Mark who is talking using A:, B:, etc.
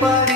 A: But